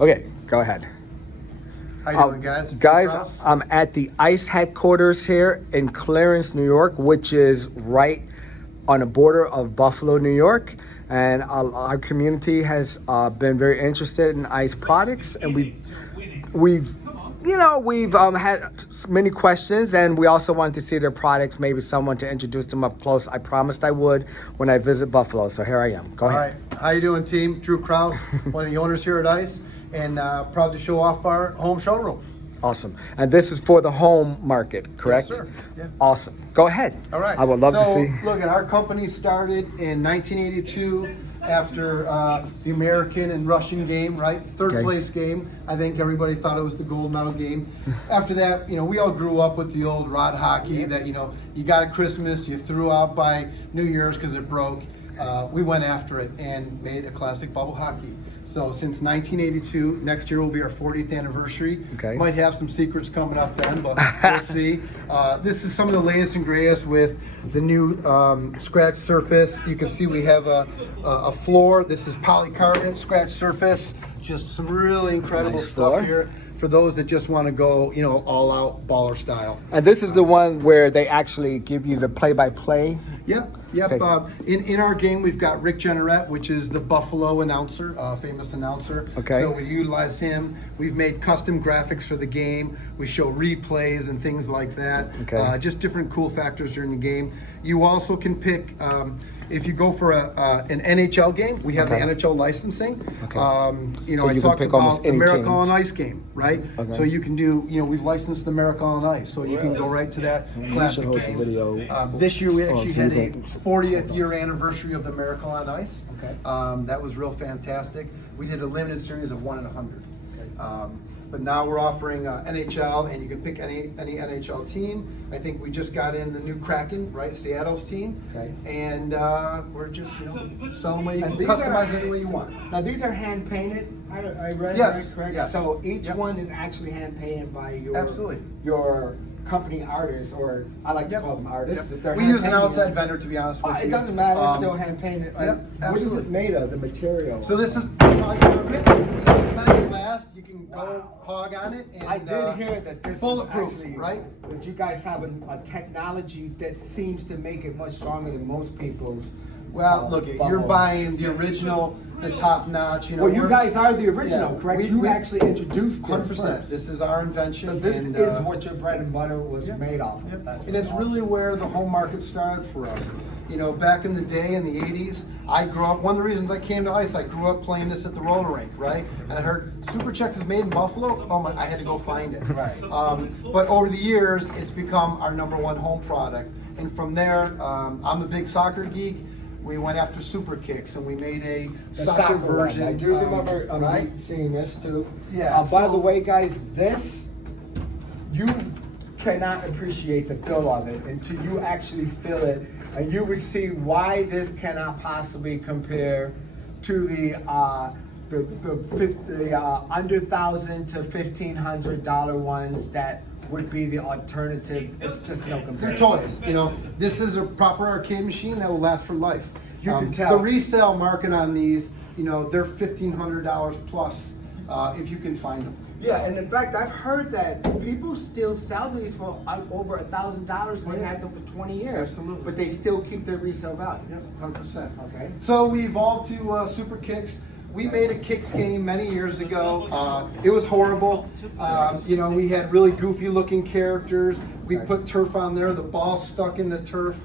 Okay, go ahead. How you doing, guys? Guys, I'm at the ICE headquarters here in Clarence, New York, which is right on the border of Buffalo, New York. And our community has been very interested in ICE products, and we've had many questions, and we also wanted to see their products, maybe someone to introduce them up close. I promised I would when I visit Buffalo, so here I am. Go ahead. All right. How you doing, team? Drew Krause, one of the owners here at ICE, and proud to show off our home showroom. Awesome. And this is for the home market, correct? Yes, sir. Yeah. Awesome. Go ahead. All right. I would love to see. Look, our company started in 1982 after the American and Russian game, right? Third place game. I think everybody thought it was the gold medal game. After that, we all grew up with the old rod hockey that, you got at Christmas, you threw out by New Year's because it broke. We went after it and made a classic bubble hockey. So since 1982, next year will be our 40th anniversary. Okay. Might have some secrets coming up then, but we'll see. This is some of the latest and greatest with the new scratch surface. You can see we have a floor. This is polycarbonate scratch surface. Just some really incredible stuff here for those that just want to go, all out baller style. And this is the one where they actually give you the play-by-play? Yep. Okay. In our game, we've got Rick Jeanneret, which is the Buffalo announcer, famous announcer. Okay. So we utilize him. We've made custom graphics for the game. We show replays and things like that. Okay. Just different cool factors during the game. You also can pick, if you go for an NHL game, we have the NHL licensing. Okay. So I talked about the Miracle on Ice game, right? Okay. So you can do, we've licensed the Miracle on Ice, so you can go right to that classic game. This year we actually had a 40th year anniversary of the Miracle on Ice. Okay. That was real fantastic. We did a limited series of 1 in 100. Okay. But now we're offering NHL, and you can pick any NHL team. I think we just got in the new Kraken, right? Seattle's team. Okay. And we're just, selling way you can customize it any way you want. Now these are hand painted. I read yes, that correct? Yes. So each one is actually hand painted by your company artists, or I like to call them artists. Yep. We use an outside vendor, to be honest with you. It doesn't matter. It's still hand painted. What is it made of? The material? So this is polycarbonate. Glass. You can go hog on it. And, I did hear that this bulletproof, is actually, right? That you guys have a technology that seems to make it much stronger than most people's. Well, look, you're buying the original, the top notch. Well, you guys are the original, correct? You actually introduced this 100%. first. This is our invention. So this is what your bread and butter was made off of. Yep. And it's really where the home market started for us. Back in the day, in the 80s, I grew up, one of the reasons I came to ICE, I grew up playing this at the roller rink, right? And I heard Super Checks is made in Buffalo. Oh my, I had to go find it. Right. But over the years, it's become our #1 home product. And from there, I'm a big soccer geek. We went after Super Kicks, and we made a soccer version. I do remember seeing this too. Yeah. By the way, guys, you cannot appreciate the feel of it until you actually feel it, and you would see why this cannot possibly compare to the under $1,000 to $1,500 ones that would be the alternative. It's just no comparison. They're toys. This is a proper arcade machine that will last for life. You can tell. The resale market on these, they're $1,500 plus if you can find them. Yeah, and in fact, I've heard that people still sell these for over $1,000, and they've had them for 20 years. Absolutely. But they still keep their resale value. Yep, 100%. Okay. So we evolved to Super Kicks. We made a Kicks game many years ago. It was horrible. We had really goofy looking characters. We put turf on there. The ball stuck in the turf.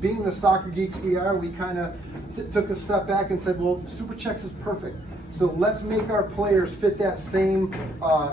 Being the soccer geeks we are, we kind of took a step back and said, well, Super Checks is perfect. So let's make our players fit that same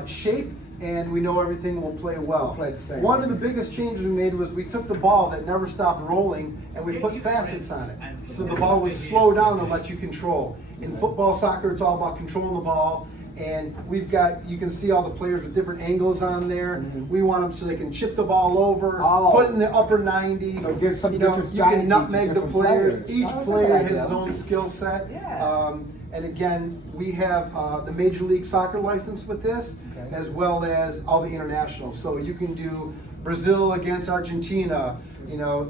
shape, and we know everything will play well. One of the biggest changes we made was we took the ball that never stopped rolling and we put facets on it. So the ball would slow down and let you control. In football, soccer, it's all about controlling the ball. And we've got, you can see all the players with different angles on there. Mm-hmm. We want them so they can chip the ball over, put in the upper 90. So give some different you can nutmeg the players. Each Oh, player has his own skill set. Yeah. And again, we have the Major League Soccer license with this, as well as all the international. So you can do Brazil against Argentina,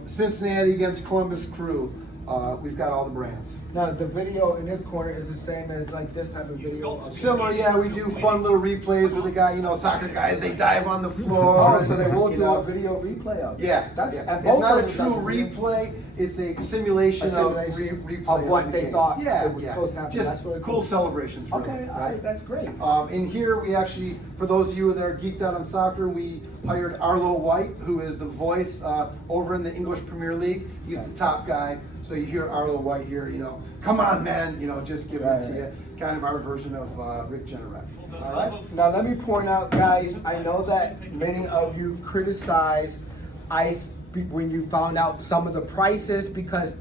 Cincinnati against Columbus Crew, We've got all the brands. Now the video in this corner is the same as like this type of video. Similar, yeah, we do fun little replays with the guy, soccer guys, they dive on the floor. Oh, so they will you do know. a video replay of it. Yeah, That's yeah. and It's both not of a them true does it. replay, it's a simulation, Replay of of what the they game. thought Yeah, it was yeah. supposed to happen. Just That's really cool cool. celebrations, really, Okay, all right, that's great. In here, we actually, for those of you that are geeked out on soccer, we hired Arlo White, who is the voice over in the English Premier League. He's the top guy. So you hear Arlo White here, come on, man, just giving it to you. Kind of our version of Rick Jennerek. All right? Now let me point out, guys, I know that many of you criticized ICE when you found out some of the prices because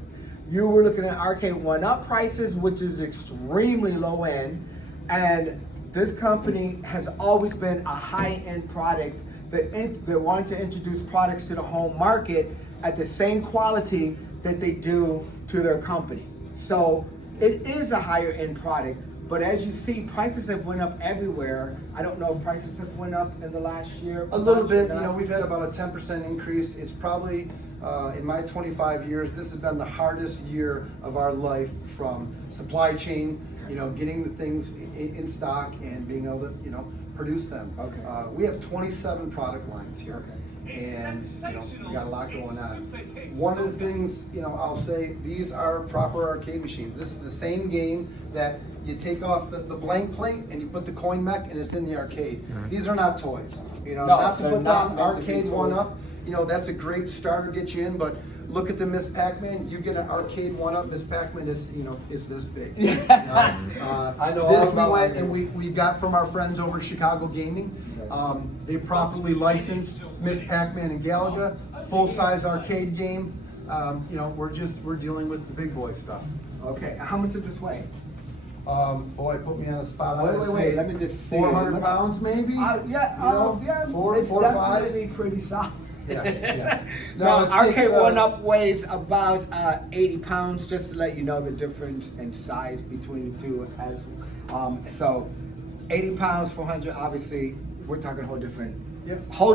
you were looking at Arcade 1-Up prices, which is extremely low end, and this company has always been a high-end product that wanted to introduce products to the home market at the same quality that they do to their company. So it is a higher end product, but as you see, prices have went up everywhere. I don't know if prices have went up in the last year. A little bit, we've had about a 10% increase. It's probably, in my 25 years, this has been the hardest year of our life from supply chain, getting the things in stock and being able to, produce them. Okay. We have 27 product lines here. And we got a lot going on. One of the things, I'll say, these are proper arcade machines. This is the same game that you take off the blank plate and you put the coin mech and it's in the arcade. These are not toys. Not to they're put not down meant to be Arcade toys. 1-Up. That's a great starter, get you in, but look at the Miss Pac-Man. You get an Arcade 1-Up, Miss Pac-Man, it's this big. I know This all we about went it. and we got from our friends over at Chicago Gaming. They properly licensed Miss Pac-Man and Galaga, full-size arcade game. We're dealing with the big boy stuff. Okay, how much does this weigh? Boy, put me on the spot. Wait, let me just see. 400 pounds maybe? Yeah, four, it's 4 or 5. definitely pretty solid. Yeah. Now, it Arcade takes, 1-Up weighs about 80 pounds, just to let you know the difference in size between the two. So 80 pounds, 400, obviously, we're talking a whole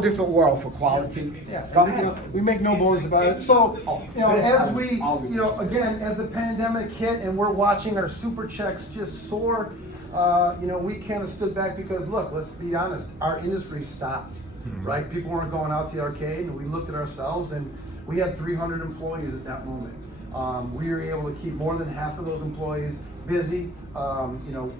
different world for quality. Yeah, Go ahead. we make no bones about it. So, as we, always. again, as the pandemic hit and we're watching our super checks just soar, we kind of stood back because, look, let's be honest, our industry stopped, right? People weren't going out to the arcade, and we looked at ourselves, and we had 300 employees at that moment. We were able to keep more than half of those employees busy.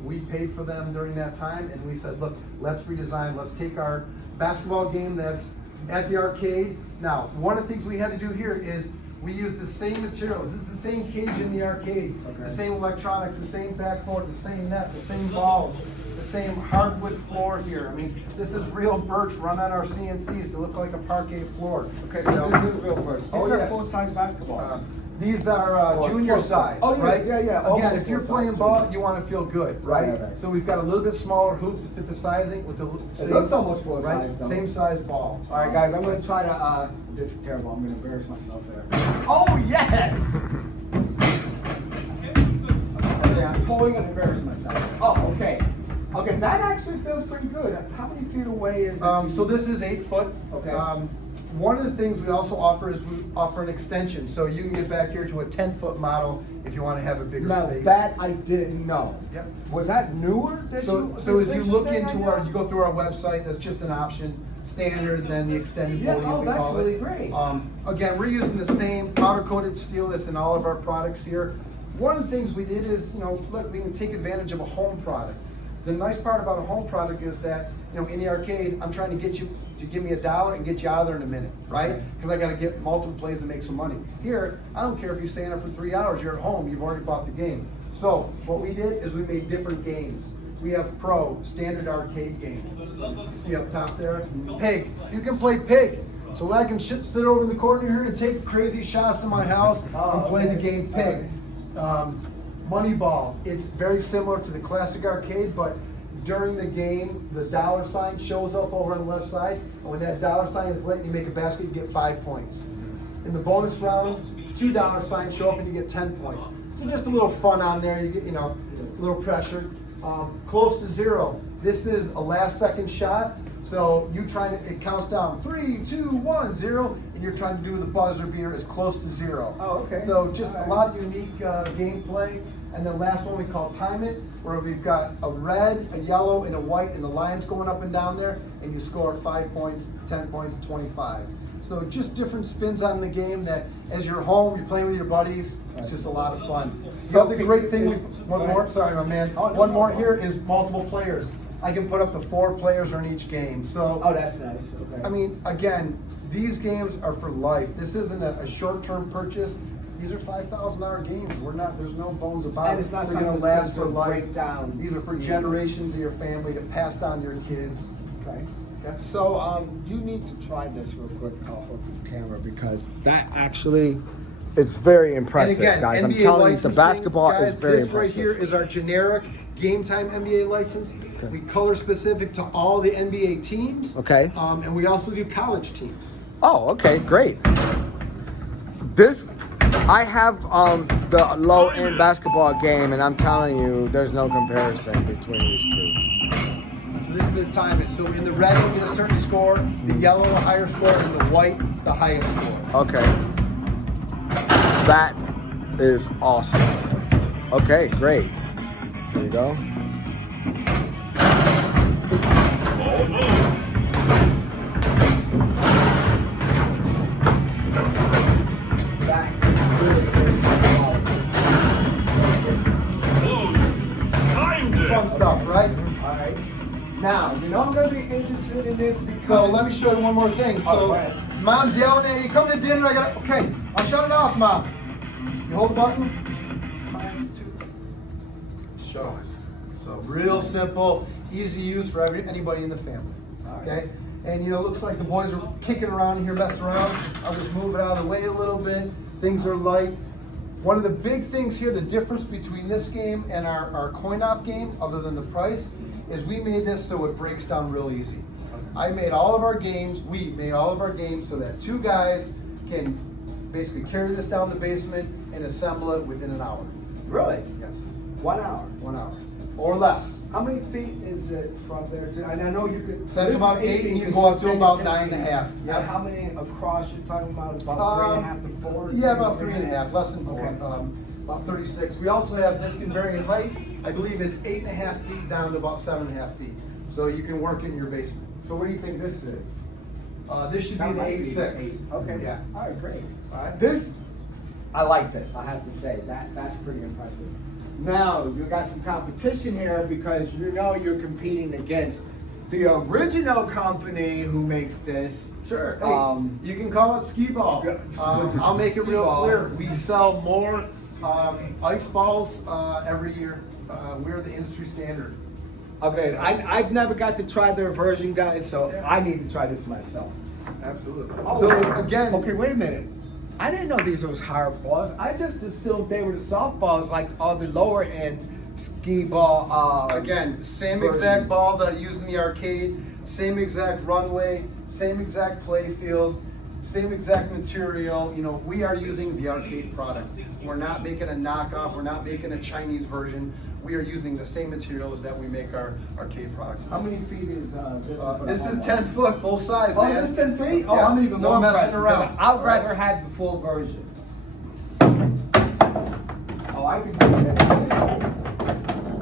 We paid for them during that time, and we said, look, let's redesign. Let's take our basketball game that's at the arcade. Now, one of the things we had to do here is we use the same materials. This is the same cage in the arcade, the same electronics, the same backboard, the same net, the same balls, the same hardwood floor here. I mean, this is real birch run on our CNCs to look like a parquet floor. Okay, so this is real birch. These are yeah. full-size basketballs. These are junior size, Oh, yeah, right? yeah. Again, Almost if you're full playing size, ball, too. you want to feel good, right? Right. So we've got a little bit smaller hoop to fit the sizing with the same, looks almost full right? size, though. Same size ball. All right, guys, I'm going to try to, this is terrible, I'm going to embarrass myself there. Oh, yes! Okay, I'm totally going to embarrass myself. Oh, okay. Okay, that actually feels pretty good. How many feet away is it? So this is 8 foot. Okay. One of the things we also offer is we offer an extension, so you can get back here to a 10-foot model if you want to have a bigger Now, space. that I didn't know. Yep. Was that newer? So as you look into you go through our website, that's just an option, standard, then the extended Yeah, body, we that's call really it. great. Again, we're using the same powder-coated steel that's in all of our products here. One of the things we did is, look, we can take advantage of a home product. The nice part about a home product is that, in the arcade, I'm trying to get you to give me $1 and get you out of there in a minute, right? Because I got to get multiple plays and make some money. Here, I don't care if you stay in there for 3 hours, you're at home, you've already bought the game. So what we did is we made different games. We have Pro, standard arcade game. See up top there? Pig. You can play Pig. So I can sit over in the corner here and take crazy shots in my house and play the game Pig. Moneyball. It's very similar to the classic arcade, but during the game, the dollar sign shows up over on the left side, and when that dollar sign is lit and you make a basket, you get 5 points. In the bonus round, $2 signs show up and you get 10 points. So just a little fun on there, you get, a little pressure. Close to zero. This is a last second shot, so it counts down 3, 2, 1, 0, and and you're trying to do the buzzer beater as close to 0. Oh, okay. So just a lot of unique gameplay. And then last one we call Time It, where we've got a red, a yellow, and a white, and the lines going up and down there, and you score 5 points, 10 points, 25. So just different spins on the game that as you're home, you're playing with your buddies, it's just a lot of fun. The other great thing, one more, sorry my man, one more here is multiple players. I can put up to 4 players in each game. So, Oh, that's nice. Okay. I mean, again, these games are for life. This isn't a short-term purchase. These are $5,000 games. There's no bones about And it. it's not They're gonna something last that's for gonna life. break down. These are for generations of your family to pass down to your kids. Okay. So you need to try this real quick. I'll hold the camera because that actually is very impressive, And again, guys. I'm NBA telling you, the licensing, basketball guys, is very this impressive. right here is our generic game time NBA license. Okay. We color specific to all the NBA teams. Okay. And we also do college teams. Oh, okay, great. I have the low-end basketball game, and I'm telling you, there's no comparison between these two. So this is the time. So in the red, you get a certain score. The yellow, a higher score, and the white, the highest score. Okay. That is awesome. Okay, great. Here you go. Fun stuff, right? All right. Now, you know I'm going to be interested in this because... So let me show you one more thing. Oh, So go ahead. mom's yelling at you, come to dinner, okay, I'll shut it off, mom. You hold the button. 1, 2. Shut off. So real simple, easy to use for anybody in the family. Okay? And you know, it looks like the boys are kicking around here, messing around. I'll just move it out of the way a little bit. Things are light. One of the big things here, the difference between this game and our coin-op game, other than the price, is we made this so it breaks down real easy. We made all of our games so that 2 guys can basically carry this down the basement and assemble it within an hour. Really? Yes. 1 hour. 1 hour. Or less. How many feet is it from there to... And I know you could... That's about 8, and you can go up to about 9.5. Yeah. How many across you're talking about? About 3.5 to 4? Yeah, about 3.5, less than 4. Okay. About 36. We also have, this can vary in height. I believe it's 8.5 feet down to about 7.5 feet. So you can work in your basement. So what do you think this is? This should be That the might be 8.6. Okay. Yeah. All right, great. All right. This, I like this. I have to say that's pretty impressive. Now you got some competition here because you know you're competing against the original company who makes this. Sure. Hey, you can call it skee ball. I'll make it real Skee-ball. clear. We sell more ice balls every year. We're the industry standard. Okay, I've never got to try their version, guys, so I need to try this myself. Absolutely. Oh, So again, okay, wait a minute. I didn't know these was hard balls. I just assumed they were the softballs, like all the lower end skee ball. Again, same versions. exact ball that I use in the arcade, same exact runway, same exact play field, same exact material. You know, we are using the arcade product. We're not making a knockoff. We're not making a Chinese version. We are using the same materials that we make our arcade product. How many feet is this? This is 10 foot, full size, Oh, man. is this 10 feet? Oh, Yeah, I'm even no more messing impressed. around. I'd rather have the full version. Oh, I can do it.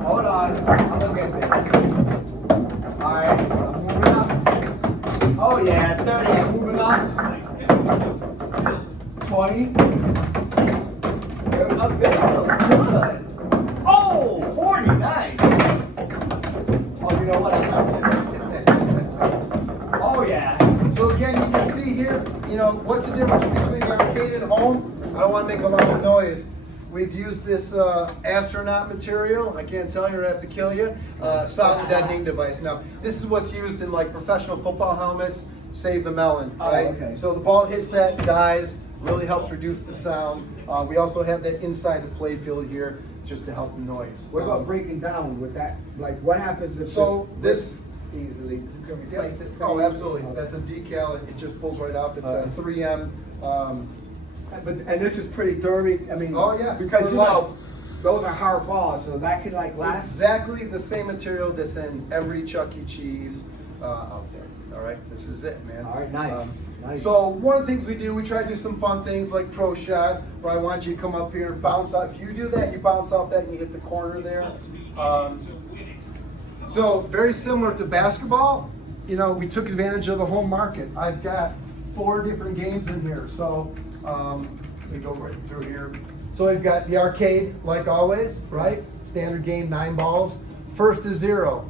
Hold on, I'm gonna get this. All right, I'm moving up. Oh yeah, 30, I'm moving up. 20. Up there, looks good. Oh, 40, nice. Oh, you know what? I love this. Oh yeah. So again, you can see here, you know, what's the difference between the arcade and home? I don't want to make a lot of noise. We've used this astronaut material. I can't tell you, I have to kill you. Sound deadening device. Now, this is what's used in like professional football helmets. Save the melon, right? Oh, okay. So the ball hits that, dies, really helps reduce the sound. We also have that inside the play field here just to help the noise. What about breaking down with that? Like, what happens if So this easily? You can replace it. Oh, absolutely. That's a decal. It just pulls right off. It's a 3M. And this is pretty dirty. I mean, Oh, yeah. because For you life. know those are hard balls, so that can like last. Exactly the same material that's in every Chuck E. Cheese, out there. All right, this is it, man. All right, nice. Nice. So one of the things we do, we try to do some fun things like pro shot, where I want you to come up here and bounce out. If you do that, you bounce off that and you hit the corner there. So very similar to basketball, you know, we took advantage of the home market. I've got 4 different games in here. So let me go right through here. So we've got the arcade, like always, right? Standard game, 9 balls, first to 0.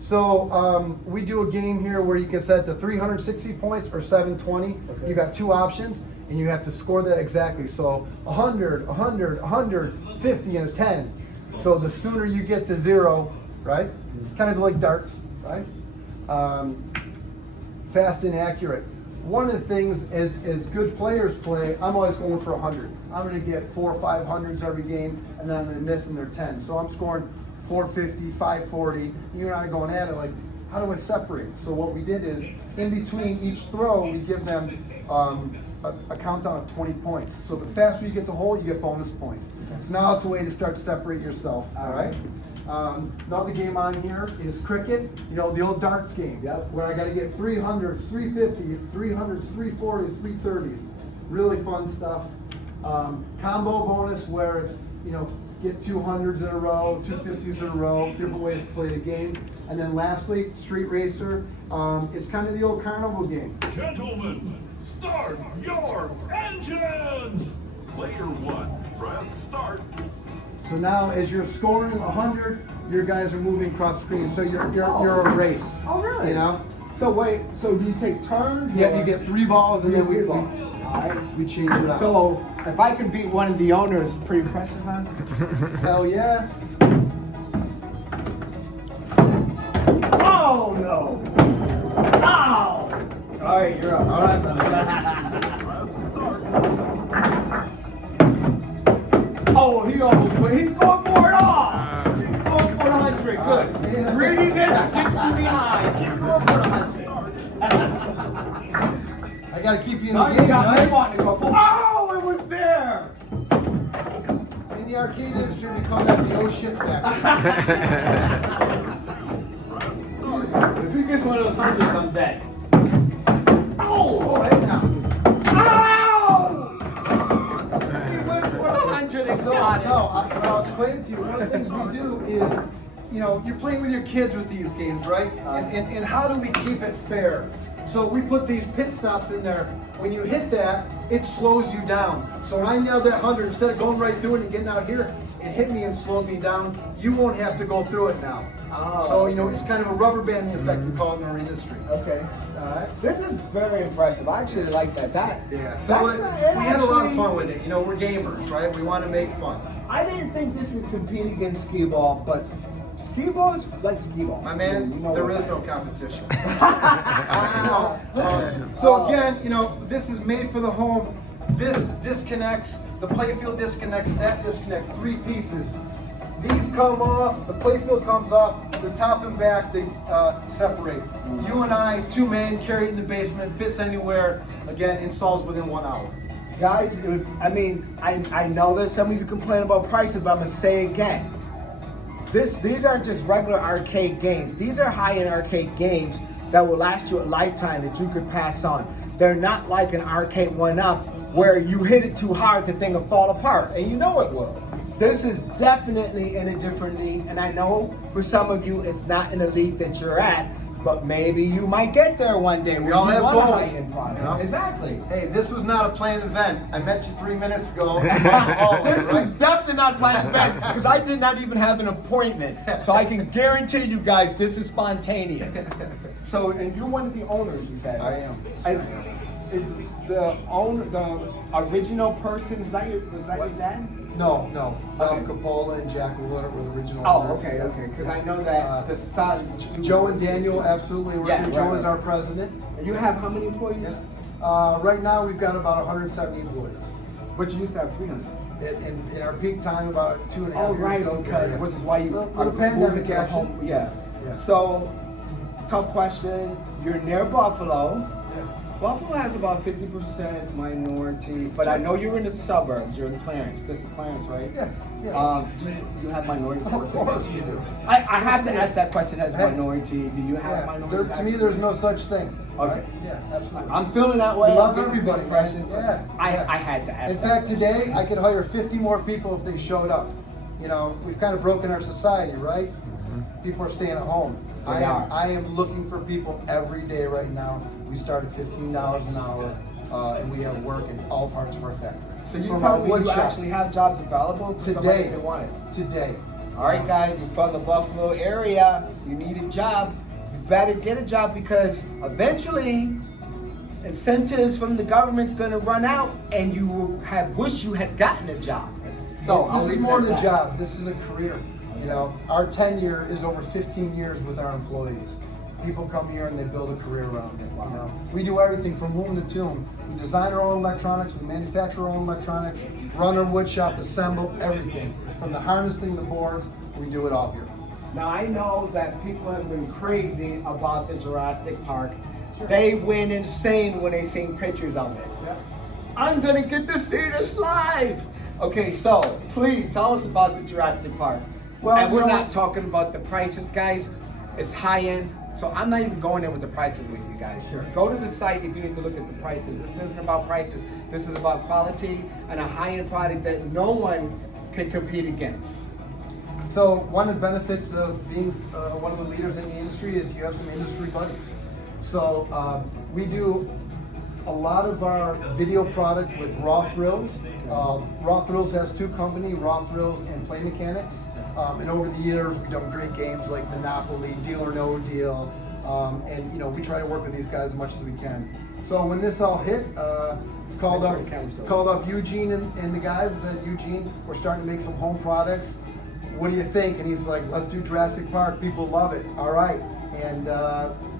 So we do a game here where you can set it to 360 points or 720. Okay. You got 2 options, and you have to score that exactly. So 100, 100, 100, 50, and a 10. So the sooner you get to 0, right? Kind of like darts, right? Fast and accurate. One of the things as good players play, I'm always going for 100. I'm going to get 4 or 500s every game, and then I'm going to miss in their 10. So I'm scoring 450, 540. You and I are going at it like, how do I separate? So what we did is, in between each throw, we give them a countdown of 20 points. So the faster you get the hole, you get bonus points. So now it's a way to start to separate yourself, all right? Now the game on here is cricket, you know, the old darts game, where I got to get 300s, 350s, 300s, 340s, 330s. Really fun stuff. Combo bonus where it's, you know, get 200s in a row, 250s in a row, different ways to play the game. And then lastly, Street Racer. It's kind of the old carnival game. Gentlemen, start your engines! Player 1, press start. So now as you're scoring 100, your guys are moving across screen. So you're a race. Oh, really? You know? So wait, so do you take turns? Yeah, or- you get 3 balls and then we All right. change it up. So if I can beat one of the owners, pretty impressive, huh? Hell yeah. Oh no! Ow! All right, you're up. All right, then. Press start. Oh, he almost went. He's going for it all. He's going for the 100. Good. Yeah. Greediness gets you behind. Keep going for the 100. I gotta keep you in Now the you game, got me right? wanting to go for. Oh, it was there. In the arcade industry, we call that the oh shit factor. If he gets one of those 100s, I'm dead. Oh! Oh, hey now. Ow! He went for the 100 and So, got it. I'll explain to you. One of the things we do is, you know, you're playing with your kids with these games, right? And how do we keep it fair? So we put these pit stops in there. When you hit that, it slows you down. So when I nailed that 100, instead of going right through it and getting out here, it hit me and slowed me down. You won't have to go through it now. Oh. So, you know, it's kind of a rubber banding effect, we call it in our industry. Okay. All right. This is very impressive. I actually like that. Yeah, so That's we had a lot of actually- fun with it. You know, we're gamers, right? We want to make fun. I didn't think this would compete against skee ball, but skee ball is like skee ball. My man, You know there what is that no competition. So again, you know, this is made for the home. This disconnects, the playfield disconnects, that disconnects, 3 pieces. These come off, the playfield comes off, the top and back, they separate. You and I, 2 men, carry it in the basement, fits anywhere. Again, installs within 1 hour. Guys, I know that some of you complain about prices, but I'm gonna say again. These aren't just regular arcade games. These are high-end arcade games that will last you a lifetime that you could pass on. They're not like an arcade one-up where you hit it too hard, the thing will fall apart, and you know it will. This is definitely in a different league, and I know for some of you it's not in a league that you're at, but maybe you might get there one day. We all have want a goals, high-end product. you know? Exactly. Hey, this was not a planned event. I met you 3 minutes ago. This was definitely not planned event because I did not even have an appointment. So I can guarantee you guys this is spontaneous. So, and you're one of the owners, you said. I am. Is the original person, is that your dad? No. Okay. Ralph Coppola and Jack Willard were the original Oh, owners. okay. Because I know that the sons. Joe and Daniel, absolutely. Yeah, Joe right. is our president. And you have how many employees? Right now, we've got about 170 employees. But you used to have 300. In our peak time, about 2.5 Oh, years right, ago. because which is why you Little are pandemic moving to the action. home. Yeah. Yeah. So, tough question. You're near Buffalo. Yeah. Buffalo has about 50% minority, but I know you're in the suburbs. You're in Clarence. This is Clarence, right? Yeah. Do you have minority? Of course you do. I have to ask that question as minority. Do you have Yeah. minority? To me, there's no such thing. Okay. Right? Yeah, absolutely. I'm feeling that way. We love I'm getting everybody, impression. man. Yeah. I had to ask. In fact, today I could hire 50 more people if they showed up. You know, we've kind of broken our society, right? People are staying at home. They are. I am looking for people every day right now. We start at $15 an hour, and we have work in all parts of our factory. So you From tell our me you wood shop actually have jobs available for somebody today. if they want it. Today. All right, guys, you're from the Buffalo area. You need a job. You better get a job because eventually incentives from the government's going to run out, and you will have wished you had gotten a job. So I'll This is leave more it than at a that. job. This is a career. You know, our tenure is over 15 years with our employees. People come here and they build a career around it. You know, we do everything from womb to tomb. We design our own electronics. We manufacture our own electronics. Run our wood shop. Assemble everything from the harnessing the boards. We do it all here. Now I know that people have been crazy about the Jurassic Park. They went insane when they seen pictures of it. Yeah. I'm gonna get to see this live. Okay, so please tell us about the Jurassic Park. Well, and we're you know- not talking about the prices, guys. It's high end. So I'm not even going in with the prices with you guys. Sure. Go to the site if you need to look at the prices. This isn't about prices. This is about quality and a high-end product that no one can compete against. So one of the benefits of being one of the leaders in the industry is you have some industry buddies. So we do a lot of our video product with Raw Thrills. Raw Thrills has two companies, Raw Thrills and Play Mechanics. And over the years, we've done great games like Monopoly, Deal or No Deal, and you know we try to work with these guys as much as we can. So when this all hit, called Make sure the camera's still up Eugene and the guys and said, Eugene, we're starting to make some home products. What do you think? And he's like, let's do Jurassic Park. People love it. All right. And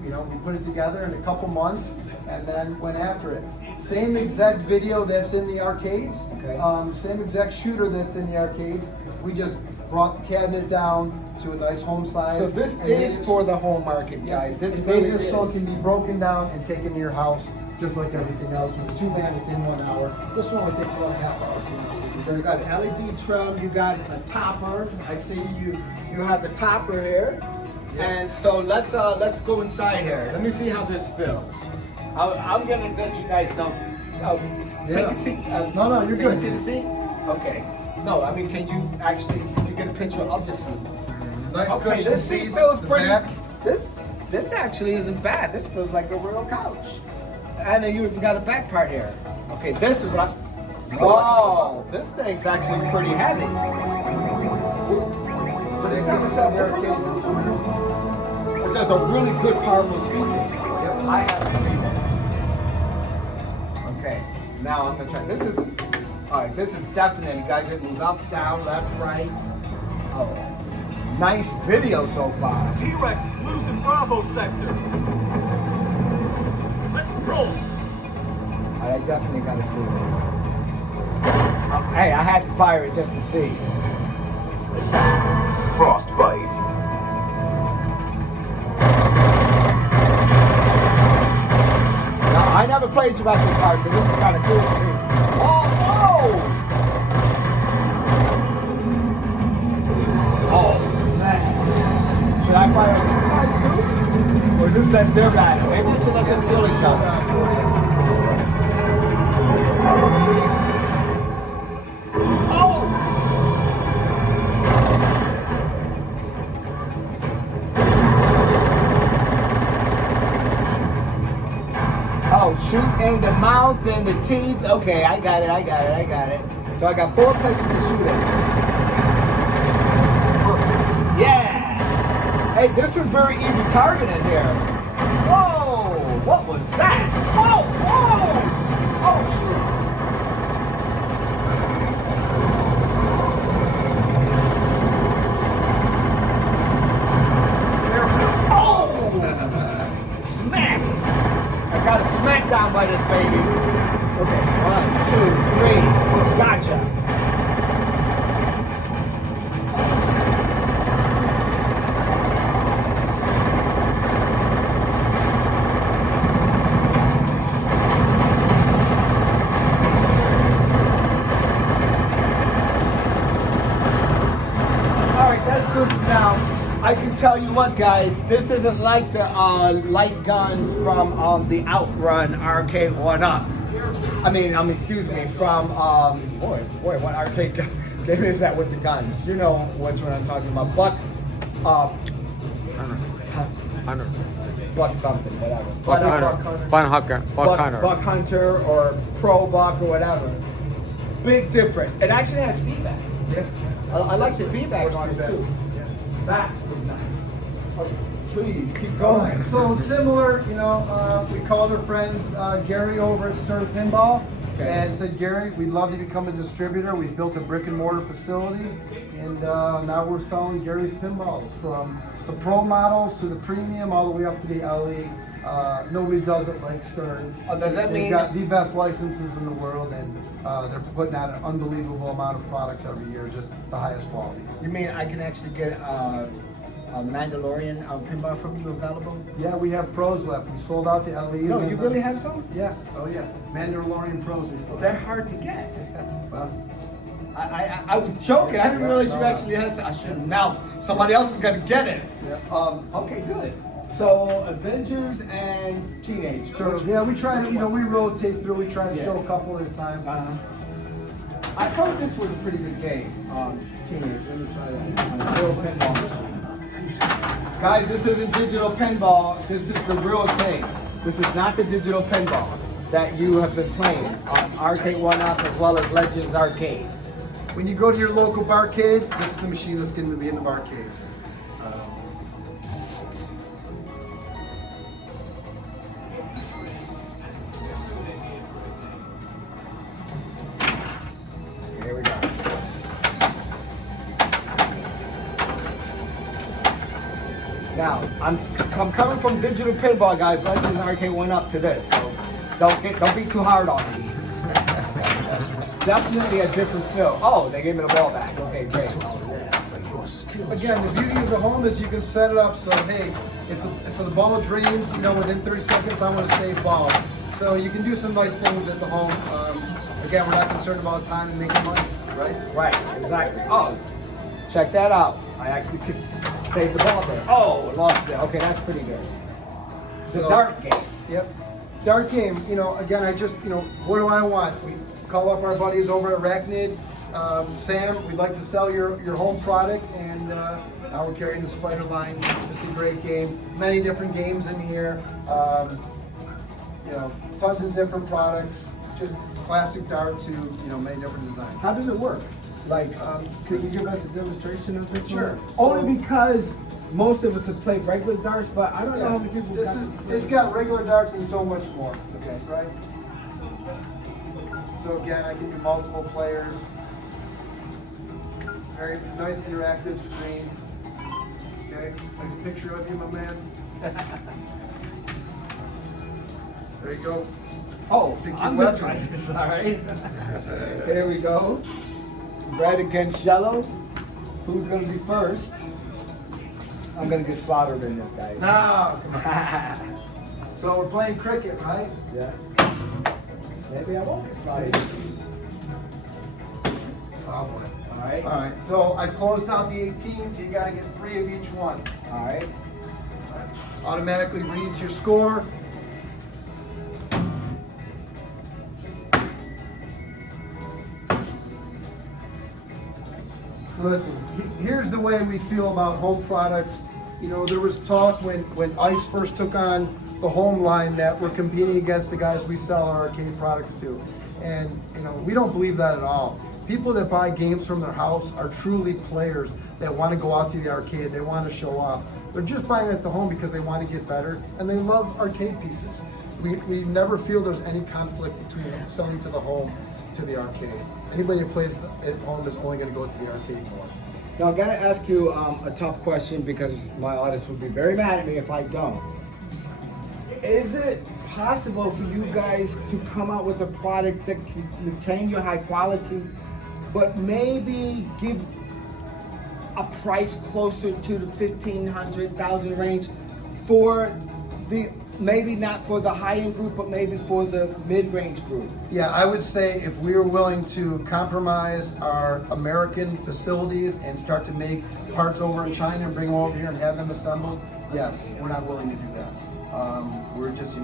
you know, we put it together in a couple months and then went after it. Same exact video that's in the arcades. Okay. Same exact shooter that's in the arcades. We just brought the cabinet down to a nice home size. So this and made is it- for the home market, Yeah, guys. This and really made this so it is. can be broken down and taken to your house just like everything else. With 2 man within 1 hour. This one only takes about a half hour. So you got LED trim, you got a topper. I see you have the topper here. And so let's go inside here. Let me see how this feels. I'm gonna let you guys know. Take a seat. No, you're Can good. you see the seat? Okay. No, I mean, can you get a picture of the seat? Nice Okay, cushion this seat seats. feels the pretty. back. This actually isn't bad. This feels like a real couch. And then you even got a back part here. Okay, this is what I. Whoa, this thing's actually pretty heavy. Does this have a subwoofer? Which has a really good, powerful speaker. I haven't seen this. Okay, now I'm gonna try. This is, all right, this is definitely, guys, it moves up, down, left, right. Oh, nice video so far. T-Rex is losing Bravo sector. Let's roll. I definitely gotta see this. Hey, I had to fire it just to see. Frostbite. Now, I never played Jurassic Park, so this is kind of cool for me. Oh, whoa! Oh, man. Should I fire at these guys too? Or is this that's their battle? Maybe I should let them kill each other. Oh! Oh, shoot in the mouth and the teeth. Okay, I got it. So I got 4 places to shoot at. Yeah! Hey, this is very easy targeting here. Whoa! What was that? Whoa! Oh, shoot. Oh! Smack! I got a smackdown by this baby. Okay, 1, 2, 3. Gotcha. tell you what, guys, this isn't like the light guns from the Outrun arcade one-up. Excuse me, from boy, what arcade game is that with the guns? You know which one I'm talking about. Buck something, whatever. Buck Hunter or Pro Buck or whatever. Big difference. It actually has feedback. Yeah. I like the feedback on it too. Yeah. That was nice. Oh, please keep going. So similar, we called our friends Gary over at Stern Pinball and said, Gary, we'd love you to become a distributor. We've built a brick and mortar facility, and now we're selling Gary's pinballs from the pro models to the premium all the way up to the LE. Nobody does it like Stern. Oh, does that mean they've got the best licenses in the world, and they're putting out an unbelievable amount of products every year, just the highest quality. You mean I can actually get a Mandalorian pinball from you available? Yeah, we have pros left. We sold out the LEs. No, you really have some? Yeah. Oh yeah. Mandalorian pros we still They're have. hard to get. Well, I was joking. I didn't realize you actually had some. I should. Now somebody else is gonna get it. Yeah. Okay, good. So Avengers and Teenage. so yeah, we try to, we rotate through. We try to show a couple at a time. I thought this was a pretty good game. Teenage. Let me try that. Real pinball machine. Guys, this isn't digital pinball. This is the real thing. This is not the digital pinball that you have been playing on Arcade One-Up as well as Legends Arcade. When you go to your local barcade, this is the machine that's going to be in the barcade. Here we go. Now, I'm coming from digital pinball, guys. Legends Arcade went up to this, so don't be too hard on me. Definitely a different feel. Oh, they gave me the ball back. Okay, great. Again, the beauty of the home is you can set it up so, hey, if the ball drains, within 30 seconds, I want to save ball. So you can do some nice things at the home. Again, we're not concerned about time and making money, right? Right, exactly. Oh, check that out. I actually could save the ball there. Oh, lost it. Okay, that's pretty good. The So- dart game. Yep. Dart game, again, I just, what do I want? We call up our buddies over at Arachnid. Sam, we'd like to sell your home product, and now we're carrying the Spider line. It's a great game. Many different games in here. Tons of different products. Just classic dart to, many different designs. How does it work? Like, can you give us a demonstration of this? Sure. Only because most of us have played regular darts, but I don't know how many people. It's got regular darts and so much more. Okay, right? So again, I can do multiple players. Very nice interactive screen. Okay, nice picture of you, my man. There you go. Oh, Pick your I'm gonna weapon. try this. All right. Here we go. Red against yellow. Who's gonna be first? I'm gonna get slaughtered in this, guys. Now, come on. So we're playing cricket, right? Yeah. Maybe I won't get slaughtered. Probably. All right. All right. So I've closed out the 18. You got to get 3 of each one. All right. Automatically reads your score. Listen, here's the way we feel about home products. There was talk when ICE first took on the home line that we're competing against the guys we sell our arcade products to. And, we don't believe that at all. People that buy games from their house are truly players that want to go out to the arcade. They want to show off. They're just buying it at the home because they want to get better and they love arcade pieces. We never feel there's any conflict between selling to the home to the arcade. Anybody that plays at home is only going to go to the arcade more. Now I gotta ask you a tough question because my audience would be very mad at me if I don't. Is it possible for you guys to come out with a product that can retain your high quality, but maybe give a price closer to the 1,500, 1,000 range for the maybe not for the high-end group, but maybe for the mid-range group? Yeah, I would say if we were willing to compromise our American facilities and start to make parts over in China and bring them over here and have them assembled, yes, we're not willing to do that. We're just,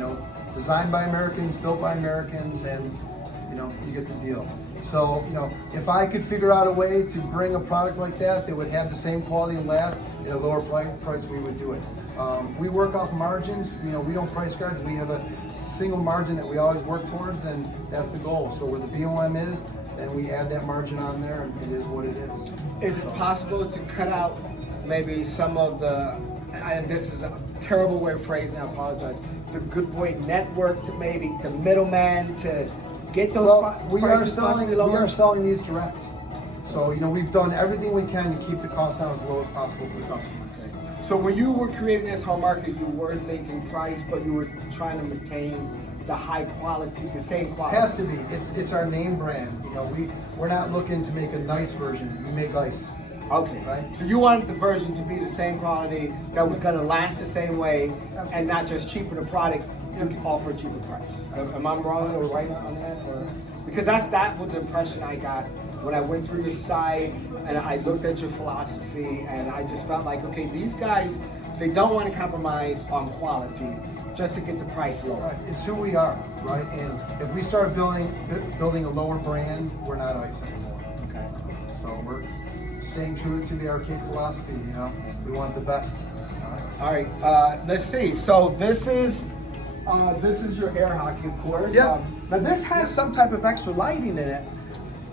designed by Americans, built by Americans, and, you get the deal. So, if I could figure out a way to bring a product like that would have the same quality and last at a lower price, we would do it. We work off margins. We don't price gouge. We have a single margin that we always work towards, and that's the goal. So where the BOM is, then we add that margin on there, and it is what it is. Is it possible to cut out maybe some of the, and this is a terrible way of phrasing, I apologize, the good boy network to maybe the middleman to get those We prices are selling these direct. So we've done everything we can to keep the cost down as low as possible to the customer. So when you were creating this home market, you were thinking price, but you were trying to maintain the high quality, the same quality. It has to be. It's our name brand. We're not looking to make a nice version. We make ice. Okay. Right. So you wanted the version to be the same quality, that was going to last the same way, and not just cheaper the product to offer a cheaper price. Am I wrong or right on that? Because that was the impression I got when I went through your site and I looked at your philosophy, and I just felt like, okay, these guys, they don't want to compromise on quality just to get the price lower. Right. It's who we are, right? And if we start building a lower brand, we're not ice anymore. Okay. So we're staying true to the arcade philosophy. We want the best. All right. Let's see. So this is your air hockey, of course. Yeah. Now this has some type of extra lighting in it.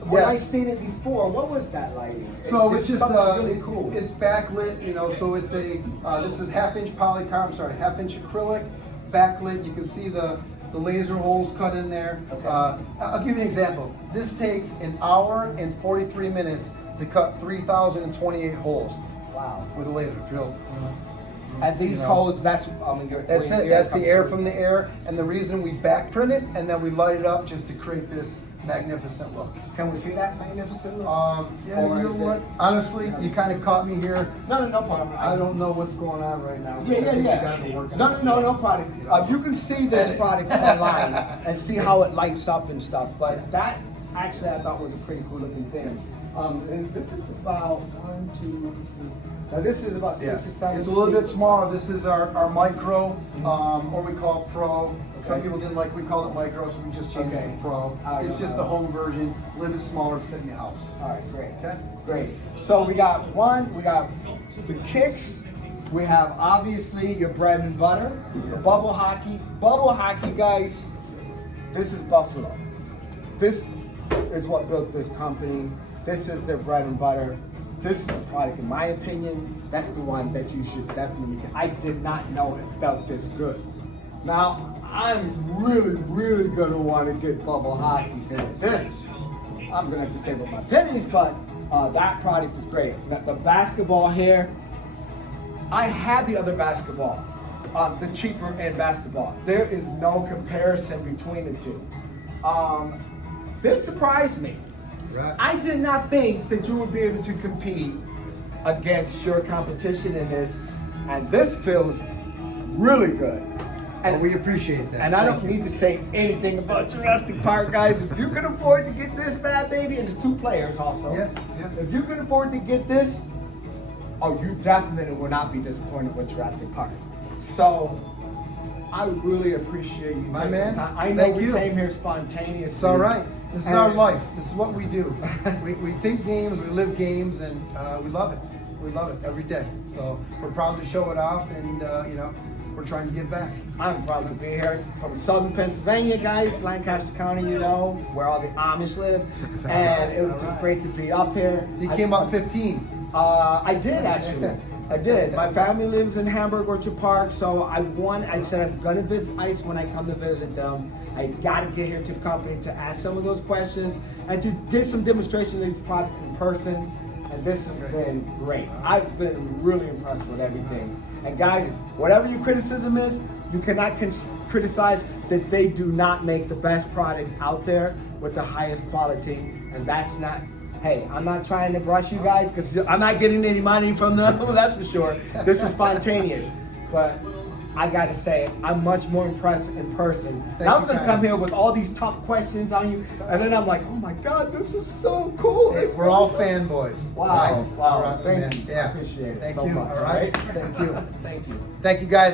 When I Yes. seen it before, what was that lighting? So It it's did just something really cool. It's backlit, so it's this is half-inch half-inch acrylic backlit. You can see the laser holes cut in there. Okay. I'll give you an example. This takes an hour and 43 minutes to cut 3,028 holes Wow. with a laser drilled. And these holes, that's your. That's where it. your That's comes the air from. from the air, and the reason we backprint it and then we light it up just to create this magnificent look. Can we see that magnificent look? Yeah, Or you know is what? it- Honestly, you kind of caught me here. No problem. I don't know what's going on right now. Yeah. You guys are working on it. No problem. You can see this product online and see how it lights up and stuff. But that actually I thought was a pretty cool looking thing. And this is about 1, 2, 3. Now this is about 6 Yeah. or 7. It's a little bit smaller. This is our micro, or we call it pro. Some Okay. people didn't like we called it micro, so we just changed it Okay. to pro. It's just the home version, a little bit smaller to fit in the house. All right, great. Okay. Great. So we got the kicks. We have obviously your bread and butter, the bubble hockey. Bubble hockey, guys, this is Buffalo. This is what built this company. This is their bread and butter. This is the product, in my opinion, that's the one that you should definitely get. I did not know it felt this good. Now, I'm really gonna want to get bubble hockey because this, I'm gonna have to save up my pennies, but that product is great. Now, the basketball here, I had the other basketball, the cheaper end basketball. There is no comparison between the two. This surprised me. Right. I did not think that you would be able to compete against your competition in this, and this feels really good. And we appreciate that. And I Thank don't you. need to say anything about Jurassic Park, guys. If you can afford to get this bad baby, and it's 2 players also. Yeah. If you can afford to get this, you definitely will not be disappointed with Jurassic Park. So, I really appreciate you. My taking man, the time. I know thank we you. came here spontaneously. It's all right. This is And- our life. This is what we do. we think games, we live games, and we love it. We love it every day. So we're proud to show it off, and we're trying to give back. I'm proud to be here from southern Pennsylvania, guys, Lancaster County, where all the Amish live. And it was just great to be up here. So you came up 15. I did actually. I did. My family lives in Hamburg Orchard Park, so I said I'm gonna visit ICE when I come to visit them. I gotta get here to the company to ask some of those questions and to get some demonstration of these products in person. And this has been great. I've been really impressed with everything. And guys, whatever your criticism is, you cannot criticize that they do not make the best product out there with the highest quality. And that's not, hey, I'm not trying to brush you guys because I'm not getting any money from them, that's for sure. This is spontaneous. But I gotta say, I'm much more impressed in person. And Thank I was you, gonna guys. come here with all these tough questions on you, and then I'm like, oh my God, this is so cool. Hey, This we're all is- fanboys. Wow, All wow, right, thank man. you. Yeah. I appreciate it Thank so you. much. All right. Thank you. Thank you. Thank you, guys.